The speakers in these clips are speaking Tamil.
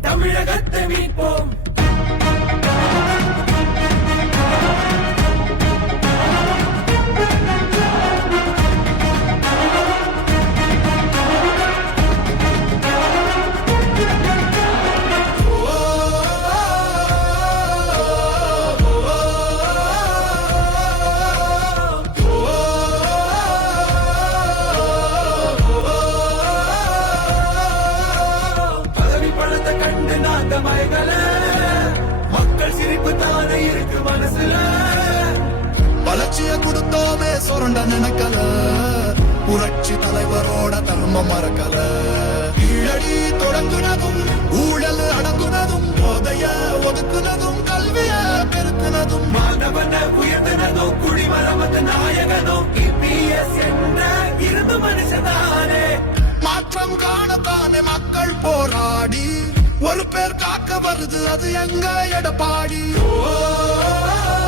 தமிழகத்தை மீட்போம். சுரண்ட நினைக்கல. புரட்சி தலைவரோட தர்மம் மறக்கல. கீழடி தொடங்குனதும் ஊழல் அடங்குனதும் போதைய ஒதுக்குனதும் கல்விய பெருக்குனதும். மாணவன உயர்ந்தனதோ குடிமரமத்த நாயகனோ இபிஎஸ் என்ற இருந்து மனுஷனானே மாற்றம் காணத்தானே மக்கள் போராடி. ஒரு பேர் காக்க வருது அது எங்க எடப்பாடி. புரட்சி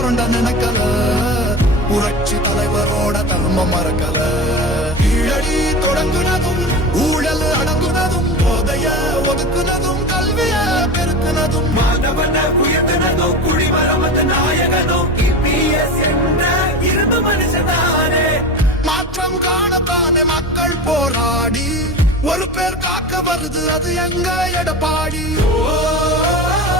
சுரண்ட நினைக்கல. புரட்சி தலைவரோட தர்மம் மறக்கல. கீழடி தொடங்குனதும் ஊழல் அடங்குனதும் போதைய ஒதுக்குனதும் கல்விய பெருக்குனதும். மாணவன உயர்த்தினதோ குடிமரமத்த நாயகனோ இபிஎஸ் என்ற இரும்பு மனுஷனானே மாற்றம் காணத்தானே மக்கள் போராடி. ஒரு பேர் காக்க வருது அது எங்க எடப்பாடி? புரட்சி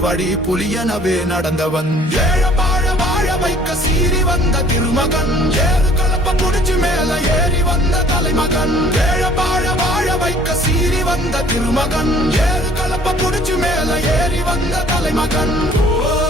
வழி புலியனவே நடந்தவன். ஏழ வாழ வாழ வைக்க சீறி வந்த திருமகன். ஏறு கலப்ப புடிச்சு மேல ஏறி வந்த தலைமகன். ஏழ வாழ வாழ வைக்க சீறி வந்த திருமகன். ஏறு கலப்ப புடிச்சு மேல ஏறி வந்த தலைமகன். புரட்சி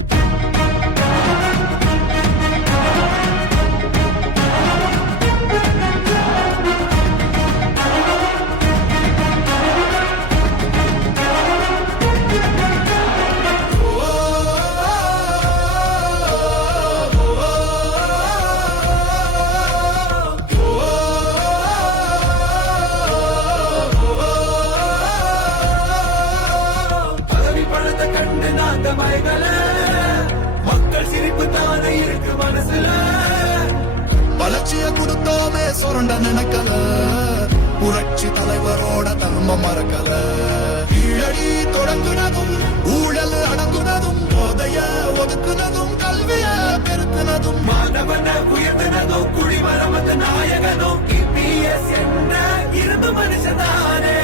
சுரண்ட நினைக்கல. புரட்சி தலைவரோட தர்மம் மறக்கல. கீழடி தொடங்குனதும் ஊழல் அடங்குனதும் போதைய ஒதுக்குனதும் கல்விய பெருக்குனதும். மாணவன உயர்த்தினதோ குடிமரமத்த நாயகனோ இபிஎஸ் என்ற இரும்பு மனுஷனானே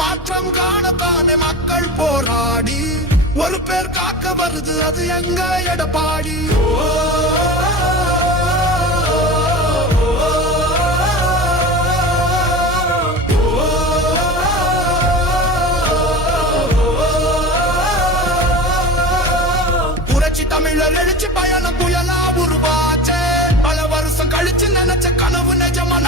மாற்றம் காணத்தானே மக்கள் போராடி. ஒரு பேர் காக்க வருது அது எங்க எடப்பாடி? புரட்சி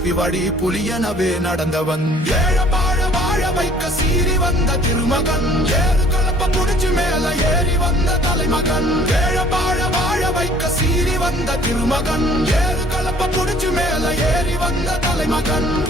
புரட்சி வழி புலியனவே நடந்தவன். ஏழ வாழ வாழ வைக்க சீறி வந்த திருமகன். ஏறு கலப்ப புடிச்சு மேல ஏறி வந்த தலைமகன். ஏழ வாழ வாழ வைக்க சீறி வந்த திருமகன். ஏறு கலப்ப புடிச்சு மேல ஏறி வந்த தலைமகன்.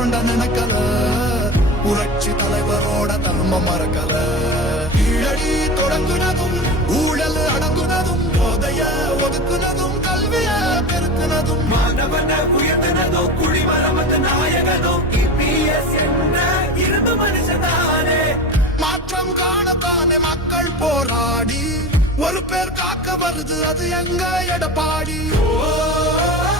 சுரண்ட நினைக்கல. புரட்சி தலைவரோட தர்மம் மறக்கல. கீழடி தொடங்குனதும் ஊழல் அடங்குனதும் போதைய ஒதுக்குனதும் கல்விய பெருக்குனதும். மாணவன உயர்த்தினதோ குடிமரமத்து நாயகனோ இபிஎஸ் என்ன இரும்பு மனுஷனானே மாற்றம் காணத்தானே மக்கள் போராடி. ஒரு பேர் காக்க வருது அது எங்க எடப்பாடி? புரட்சி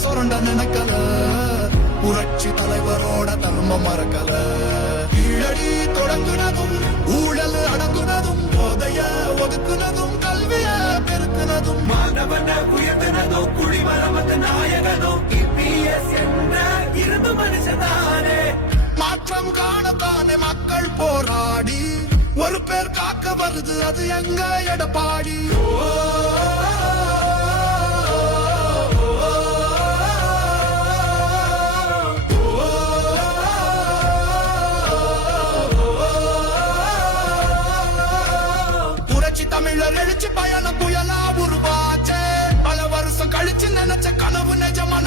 சுரண்ட நினைக்கல. புரட்சி தலைவரோட தர்மம் மறக்கல. கீழடி தொடங்குனதும் ஊழல் அடங்குனதும் போதைய ஒதுக்குனதும் கல்விய பெருக்குனதும். மாணவன உயர்த்தினதோ குடிமரமத்த நாயகனோ இபிஎஸ் என்ற இரும்பு மனுஷனானே மாற்றம் காணத்தானே மக்கள் போராடி. ஒரு பேர் காக்க வருது அது எங்க எடப்பாடி? புரட்சி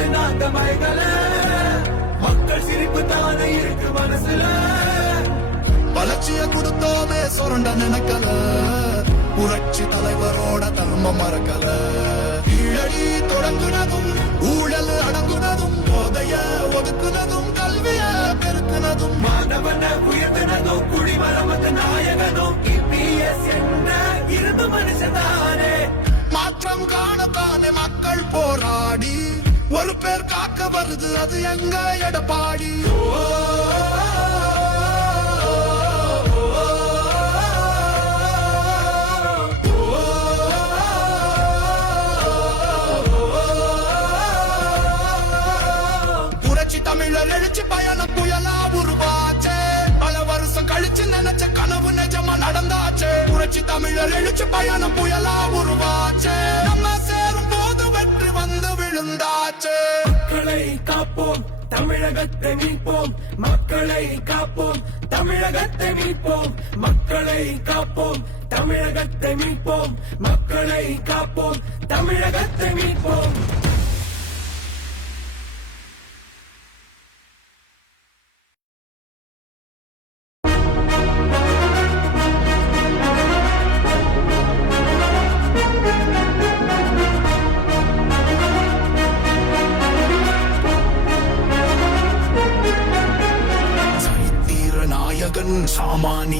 கண்டு நாங்க மயங்கல மக்கள் சிரிப்பு தானே இருக்கு மனசுல. வளர்ச்சிய கொடுத்தோமே சுரண்ட நினைக்கல. புரட்சி தலைவரோட தர்மம் மறக்கல. கீழடி தொடங்குனதும் ஊழல் அடங்குனதும் போதைய ஒதுக்குனதும் கல்விய பெருக்குனதும். மாணவன உயர்த்தினதோ குடிமரமத்து நாயகனோ இபிஎஸ் என்ற இரும்பு மனுஷன்தானே மாற்றம் காணத்தானே மக்கள் போராடி. ஒரு பேர் காக்க வருது அது எங்க எடப்பாடி புரட்சி தமிழர் எழுச்சி பயணம் புயலா உருவாச்சே பல வருஷம் கழிச்சு நினைச்ச கனவு நிஜமா நடந்தாச்சே புரட்சி தமிழர் எழுச்சி பயணம் புயலா உருவாச்சே நம்ம விழுந்தாச்சே. மக்களை காப்போம் தமிழகத்தை மீட்போம். மக்களை காப்போம் தமிழகத்தை மீட்போம். மக்களை காப்போம் தமிழகத்தை மீட்போம். மக்களை காப்போம் தமிழகத்தை மீட்போம்.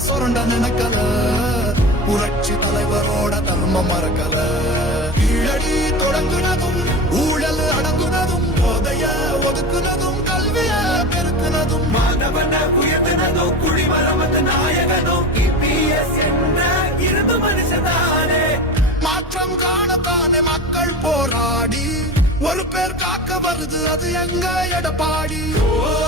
சுரண்ட நினைக்கல. புரட்சி தலைவரோட தர்மம் மறக்கல. கீழடி தொடங்குனதும் ஊழல் அடங்குனதும் போதைய ஒதுக்குனதும் கல்விய பெருக்குனதும். மாணவன உயர்த்தினதோ குடிமரமத்து நாயகனோ இபிஎஸ் என்ற இரும்பு மனுஷன்தானே. மாற்றம் காணத்தானே மக்கள் போராடி. ஒரு பேர் காக்க வருது அது எங்க எடப்பாடி? புரட்சி